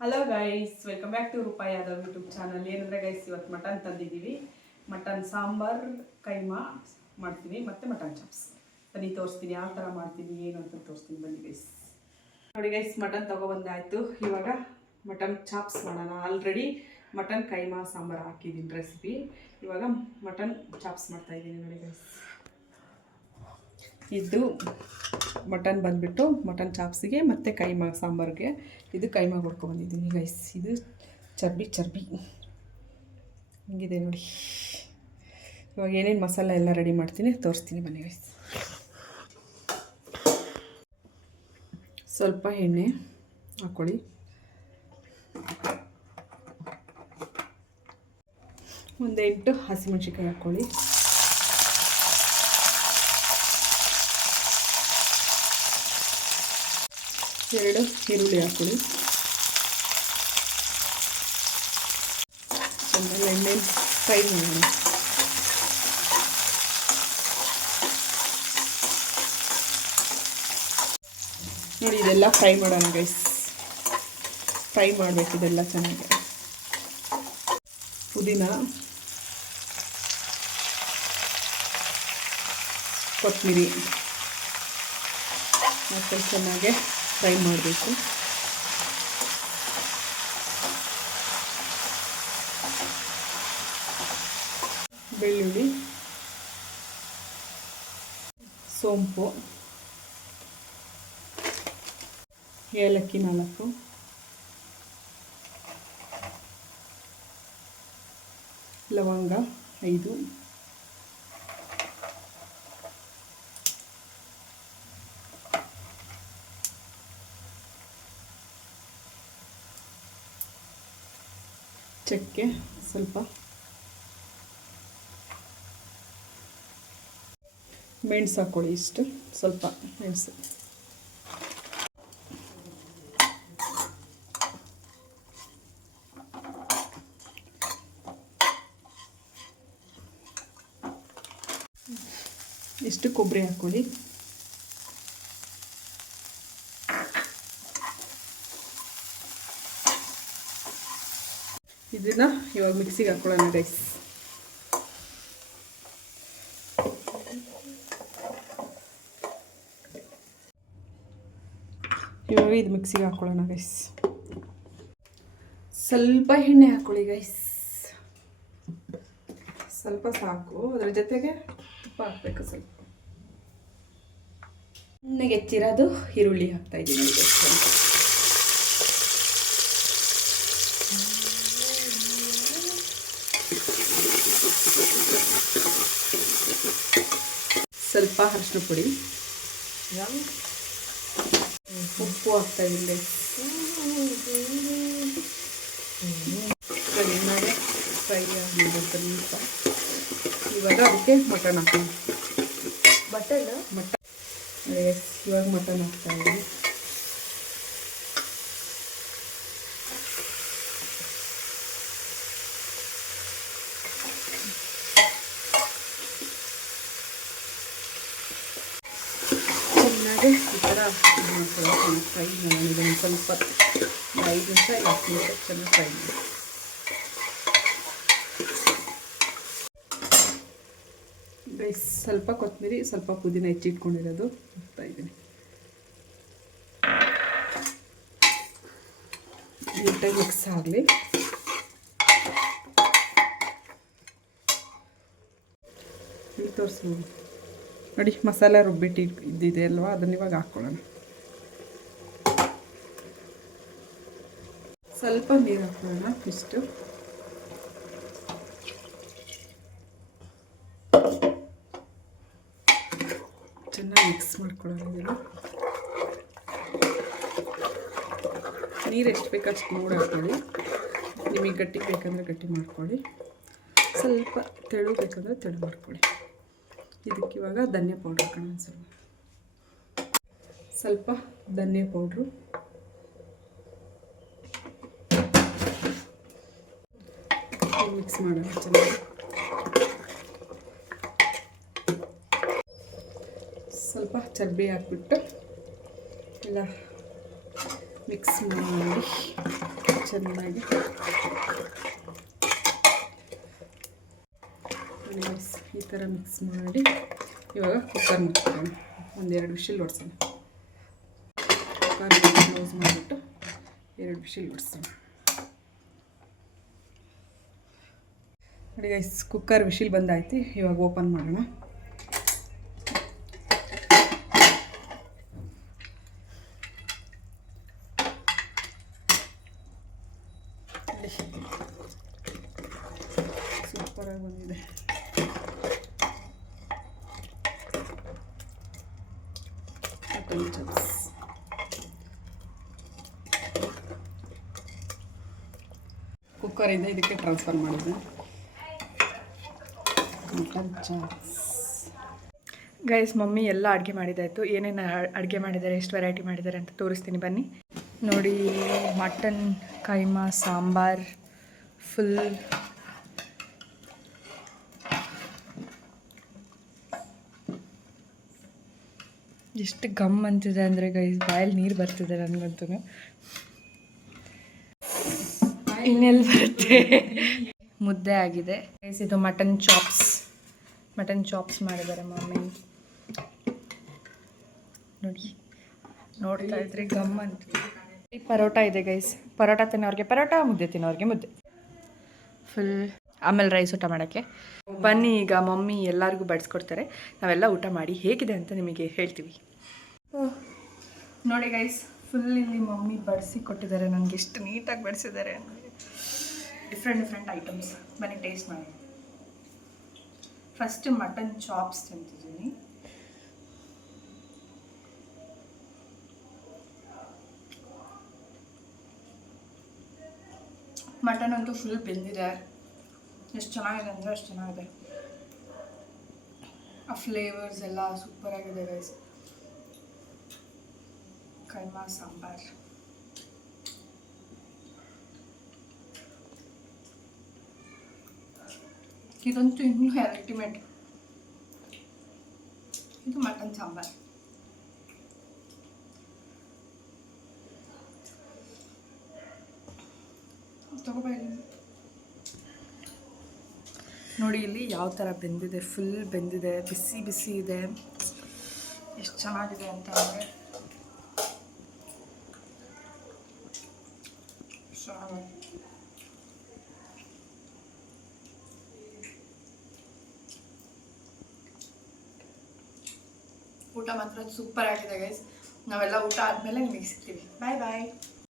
Hello guys, welcome back to ರೂಪಾಯಿ Yadav YouTube channel. ಏನಂದರೆ guys, ಇವತ್ತು ಮಟನ್ ತಂದಿದ್ದೀವಿ. ಮಟನ್ ಸಾಂಬಾರ್ ಕೈಮಾ ಮಾಡ್ತೀನಿ ಮತ್ತು ಮಟನ್ ಚಾಪ್ಸ್ ಬನ್ನಿ ತೋರಿಸ್ತೀನಿ. ಯಾವ ಥರ ಮಾಡ್ತೀನಿ ಏನು ಅಂತ ತೋರಿಸ್ತೀನಿ ಬನ್ನಿ ಗೈಸ್. ನೋಡಿ ಗೈಸ್, ಮಟನ್ ತೊಗೊಬಂದಾಯಿತು. ಇವಾಗ ಮಟನ್ ಚಾಪ್ಸ್ ಮಾಡೋಣ. ಆಲ್ರೆಡಿ ಮಟನ್ ಕೈಮಾ ಸಾಂಬಾರು ಹಾಕಿದ್ದೀನಿ ರೆಸಿಪಿ. ಇವಾಗ ಮಟನ್ ಚಾಪ್ಸ್ ಮಾಡ್ತಾಯಿದ್ದೀನಿ ನೋಡಿ ಗೈಸ್. ಇದು ಮಟನ್ ಬಂದುಬಿಟ್ಟು ಮಟನ್ ಚಾಪ್ಸಿಗೆ ಮತ್ತು ಕೈಮಾ ಸಾಂಬಾರಿಗೆ ಇದು ಕೈಮಾ ಹೊಡ್ಕೊಬಂದಿದ್ದೀನಿ ಗೈಸ್. ಇದು ಚರ್ಬಿ ಹಿಂಗಿದೆ ನೋಡಿ. ಇವಾಗ ಏನೇನು ಮಸಾಲೆ ಎಲ್ಲ ರೆಡಿ ಮಾಡ್ತೀನಿ ತೋರಿಸ್ತೀನಿ ಬನ್ನಿ ಗೈಸ್. ಸ್ವಲ್ಪ ಎಣ್ಣೆ ಹಾಕ್ಕೊಳ್ಳಿ. ಒಂದು 8 ಹಸಿಮೆಣ್ಸಿನ್ಕಾಯಿ ಹಾಕ್ಕೊಳ್ಳಿ. ಎರಡು ಈರುಳ್ಳಿ ಹಾಕ್ಕೊಳ್ಳಿ. ಆಮೇಲೆ ಎಣ್ಣೆ ಫ್ರೈ ಮಾಡೋಣ. ನೋಡಿ, ಇದೆಲ್ಲ ಫ್ರೈ ಮಾಡೋಣ ಗೈಸ್. ಫ್ರೈ ಮಾಡಬೇಕು ಇದೆಲ್ಲ ಚೆನ್ನಾಗಿ. ಪುದೀನ, ಕೊತ್ತಂಬರಿ ಮತ್ತು ಚೆನ್ನಾಗಿ ಫ್ರೈ ಮಾಡಬೇಕು. ಬೆಳ್ಳುಳ್ಳಿ, ಸೋಂಪು, ಏಲಕ್ಕಿ 4, ಲವಂಗ 5, ಚಕ್ಕೆ ಸ್ವಲ್ಪ, ಮೆಣಸು ಹಾಕ್ಕೊಳ್ಳಿ. ಇಷ್ಟು ಸ್ವಲ್ಪ ಮೆಣಸು. ಇಷ್ಟು ಕೊಬ್ಬರಿ ಹಾಕ್ಕೊಳ್ಳಿ. ಇದನ್ನ ಇವಾಗ ಮಿಕ್ಸಿಗೆ ಹಾಕ್ಕೊಳ್ಳೋಣ ಗೈಸ್. ಇವಾಗ ಇದು ಮಿಕ್ಸಿಗೆ ಹಾಕ್ಕೊಳ್ಳೋಣ ಗೈಸ್. ಸ್ವಲ್ಪ ಎಣ್ಣೆ ಹಾಕ್ಕೊಳ್ಳಿ ಗೈಸ್. ಸ್ವಲ್ಪ ಸಾಕು. ಅದ್ರ ಜೊತೆಗೆ ತುಪ್ಪ ಹಾಕಬೇಕು ಸ್ವಲ್ಪ. ನನಗೆ ಹೆಚ್ಚಿರೋದು ಈರುಳ್ಳಿ ಹಾಕ್ತಾ ಇದ್ದೀನಿ. ಸ್ವಲ್ಪ ಅರಿಶಿನ ಪುಡಿ, ಉಪ್ಪು ಹಾಕ್ತಾ ಇದ್ದೀನಿ. ಚೆನ್ನಾಗಿ ಫ್ರೈ ಆಗಿದೆ ಸ್ವಲ್ಪ. ಇವಾಗ ಅದಕ್ಕೆ ಮಟನ್ ಹಾಕೋಣ. ಮಟನ್ ಇವಾಗ ಮಟನ್ ಹಾಕ್ತಾ ಇದ್ದೀನಿ. ಚೆನ್ನಾಗಿ ಈ ಥರ ಚೆನ್ನಾಗಿ ಫ್ರೈ ಮಾಡಿದೆ. ಒಂದು ಸ್ವಲ್ಪ 5 ನಿಮಿಷ 10 ನಿಮಿಷ ಚೆನ್ನಾಗಿ ಫ್ರೈ ಮಾಡಿ. ಗೈಸ್, ಸ್ವಲ್ಪ ಕೊತ್ತಂಬರಿ, ಸ್ವಲ್ಪ ಪುದೀನ ಹೆಚ್ಚಿಟ್ಕೊಂಡಿರೋದು ಹಾಕ್ತಾ ಇದ್ದೀನಿ. ನೀಟಾಗಿ ಮಿಕ್ಸ್ ಆಗಲಿ. ಇಲ್ಲಿ ತೋರಿಸಿ ನೋಡಿ, ಮಸಾಲೆ ರುಬ್ಬಿಟ್ಟು ಇದ್ದಿದೆ ಅಲ್ವಾ, ಅದನ್ನ ಇವಾಗ ಹಾಕ್ಕೊಳ್ಳೋಣ. ಸ್ವಲ್ಪ ನೀರು ಹಾಕ್ಕೊಳ್ಳೋಣ. ಇಷ್ಟು ಚೆನ್ನಾಗಿ ಮಿಕ್ಸ್ ಮಾಡ್ಕೊಳ್ಳೋಣ. ಇದನ್ನು ನೀರು ಎಷ್ಟು ಬೇಕು ಅಷ್ಟು ನೋಡಿ ಹಾಕ್ಕೊಳ್ಳಿ. ನಿಮಗೆ ಗಟ್ಟಿ ಬೇಕಂದರೆ ಗಟ್ಟಿ ಮಾಡ್ಕೊಳ್ಳಿ, ಸ್ವಲ್ಪ ತೆಳು ಬೇಕಂದರೆ ತೆಳು ಮಾಡ್ಕೊಳ್ಳಿ. ಇದಕ್ಕೆ ಇವಾಗ ಧನಿಯಾ ಪೌಡ್ರ್ ಹಾಕೋಣ. ಸ್ವಲ್ಪ ಧನಿಯಾ ಪೌಡ್ರು, ಮಿಕ್ಸ್ ಮಾಡೋಣ ಚೆನ್ನಾಗಿ. ಸ್ವಲ್ಪ ಚರ್ಬಿ ಹಾಕ್ಬಿಟ್ಟು ಎಲ್ಲ ಮಿಕ್ಸ್ ಮಾಡಿ ಚೆನ್ನಾಗಿ ಈ ಥರ ಮಿಕ್ಸ್ ಮಾಡಿ ಇವಾಗ ಕುಕ್ಕರ್ ಮುಚ್ಚಿಡೋಣ. ಒಂದೆರಡು ವಿಷಿಲ್ ಹೊಡ್ಸೋಣ. ಕುಕ್ಕರ್ ಕ್ಲೋಸ್ ಮಾಡಿಬಿಟ್ಟು 2 ವಿಷಿಲ್ ಹೊಡ್ಸೋಣ. ನೋಡಿ ಗೈಸ್, ಕುಕ್ಕರ್ ವಿಷಿಲ್ ಬಂದಾಯ್ತು. ಇವಾಗ ಓಪನ್ ಮಾಡೋಣ. ಸೂಪರಾಗಿ ಬಂದಿದೆ. ಮಟನ್ ಚಾಪ್ಸ್ ಕುಕ್ಕರಿಂದ ಇದಕ್ಕೆ ಟ್ರಾನ್ಸ್ಫರ್ ಮಾಡಿದ್ದೆ. ಮಟನ್ ಚಾಪ್ಸ್ ಗೈಸ್, ಮಮ್ಮಿ ಎಲ್ಲ ಅಡುಗೆ ಮಾಡಿದ್ದಾಯಿತು. ಏನೇನು ಅಡುಗೆ ಮಾಡಿದ್ದಾರೆ, ಎಷ್ಟು ವೆರೈಟಿ ಮಾಡಿದ್ದಾರೆ ಅಂತ ತೋರಿಸ್ತೀನಿ ಬನ್ನಿ. ನೋಡಿ, ಮಟನ್ ಕೈಮಾ ಸಾಂಬಾರ್ ಫುಲ್ ಎಷ್ಟು ಗಮ್ ಅಂತಿದೆ ಅಂದರೆ ಗೈಸ್, ಬಾಯಲ್ಲಿ ನೀರು ಬರ್ತಿದೆ ನನಗಂತೂ. ಇನ್ನೆಲ್ಲಿ ಬರುತ್ತೆ. ಮುದ್ದೆ ಆಗಿದೆ ಗೈಸ್. ಇದು ಮಟನ್ ಚಾಪ್ಸ್ ಮಾಡಿದ್ದಾರೆ ಮಮ್ಮಿ. ನೋಡಿ, ನೋಡ್ತಾ ಇದ್ರೆ ಗಮ್ ಅಂತ. ಪರೋಟ ಇದೆ ಗೈಸ್. ಪರೋಟ ತಿನ್ನೋರಿಗೆ ಪರೋಟ, ಮುದ್ದೆ ತಿನ್ನೋರಿಗೆ ಮುದ್ದೆ. ಫುಲ್ ಆಮೇಲೆ ರೈಸ್ ಊಟ ಮಾಡೋಕ್ಕೆ ಬನ್ನಿ. ಈಗ ಮಮ್ಮಿ ಎಲ್ಲರಿಗೂ ಬಡಿಸ್ಕೊಡ್ತಾರೆ. ನಾವೆಲ್ಲ ಊಟ ಮಾಡಿ ಹೇಗಿದೆ ಅಂತ ನಿಮಗೆ ಹೇಳ್ತೀವಿ. ನೋಡಿ ಗೈಸ್, ಫುಲ್ ಇಲ್ಲಿ ಮಮ್ಮಿ ಬಡಿಸಿ ಕೊಟ್ಟಿದ್ದಾರೆ ನನಗೆ. ಎಷ್ಟು ನೀಟಾಗಿ ಬಡಿಸಿದ್ದಾರೆ ಅಂದರೆ ಡಿಫ್ರೆಂಟ್ ಐಟಮ್ಸ್. ಬನ್ನಿ ಟೇಸ್ಟ್ ಮಾಡಿ. ಫಸ್ಟ್ ಮಟನ್ ಚಾಪ್ಸ್ ತಿಂತಿದ್ದೀನಿ. ಮಟನ್ ಅಂತೂ ಫುಲ್ ಬೆಂದಿದೆ. ಎಷ್ಟು ಚೆನ್ನಾಗಿದೆ ಅಂದರೆ ಅಷ್ಟು ಚೆನ್ನಾಗಿದೆ. ಆ ಫ್ಲೇವರ್ಸ್ ಎಲ್ಲ ಸೂಪರಾಗಿದೆ ಗೈಸ್. ಕೈಮಾ ಸಾಂಬಾರ್ ಇದಂತೂ ಇನ್ನೂ ಅಲ್ಟಿಮೇಟ್. ಇದು ಮಟನ್ ಸಾಂಬಾರ್. ನೋಡಿ ಇಲ್ಲಿ ಯಾವ ಥರ ಬೆಂದಿದೆ. ಫುಲ್ ಬೆಂದಿದೆ, ಬಿಸಿ ಬಿಸಿ ಇದೆ. ಎಷ್ಟು ಚೆನ್ನಾಗಿದೆ ಅಂತ ಅಂದರೆ ಊಟ ಮಾತ್ರ ಸೂಪರ್ ಆಗಿದೆ ಗೈಸ್. ನಾವೆಲ್ಲ ಊಟ ಆದಮೇಲೆ ನಿಮಗೆ ಸಿಗ್ತೀವಿ. ಬಾಯ್ ಬಾಯ್.